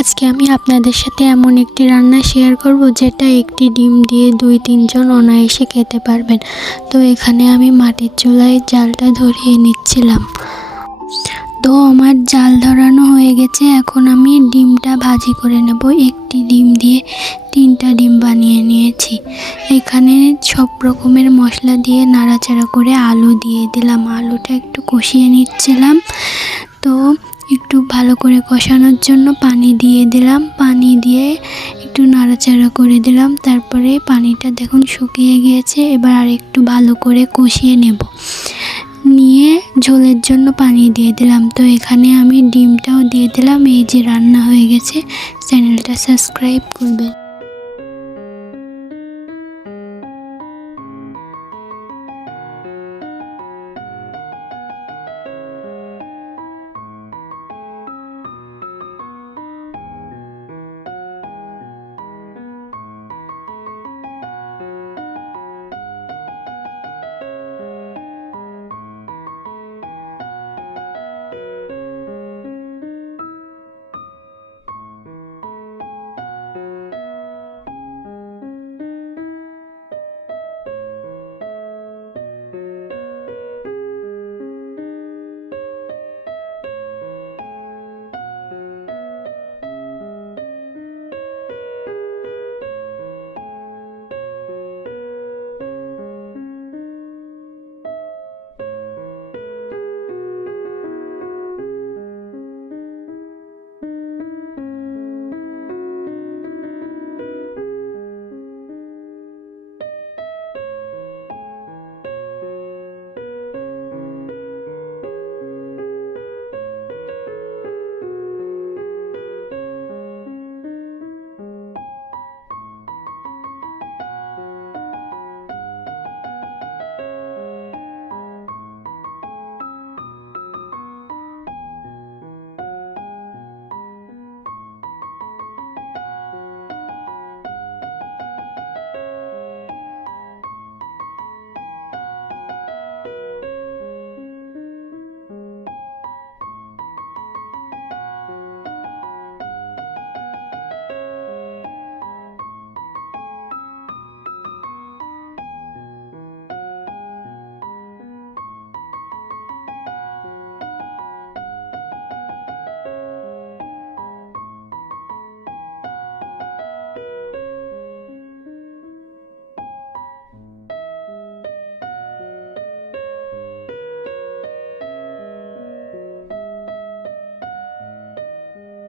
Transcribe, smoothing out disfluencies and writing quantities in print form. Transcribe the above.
আজকে আমি আপনাদের সাথে এমন একটি রান্না শেয়ার করব যেটা একটি ডিম দিয়ে 2-3 জন অনায়াসে খেতে পারবেন। তো এখানে আমি মাটির চুলায় জালটা ধরিয়ে নিচ্ছিলাম। তো আমার জাল ধরানো হয়ে গেছে, এখন আমি ডিমটা ভাজি করে নেব। একটি ডিম দিয়ে 3টা ডিম বানিয়ে নিয়েছি। এখানে সব রকমের মশলা দিয়ে নাড়াচাড়া করে আলু দিয়ে দিলাম। আলুটা একটু কষিয়ে নিচ্ছিলাম। তো একটু ভালো করে কষানোর জন্য পানি দিয়ে দিলাম। পানি দিয়ে একটু নাড়াচাড়া করে দিলাম। তারপরে পানিটা দেখুন শুকিয়ে গিয়েছে। এবার আর একটু ভালো করে কষিয়ে নেব। নিয়ে ঝোলের জন্য পানি দিয়ে দিলাম। তো এখানে আমি ডিমটাও দিয়ে দিলাম। এই যে রান্না হয়ে গেছে। চ্যানেলটা সাবস্ক্রাইব করবেন।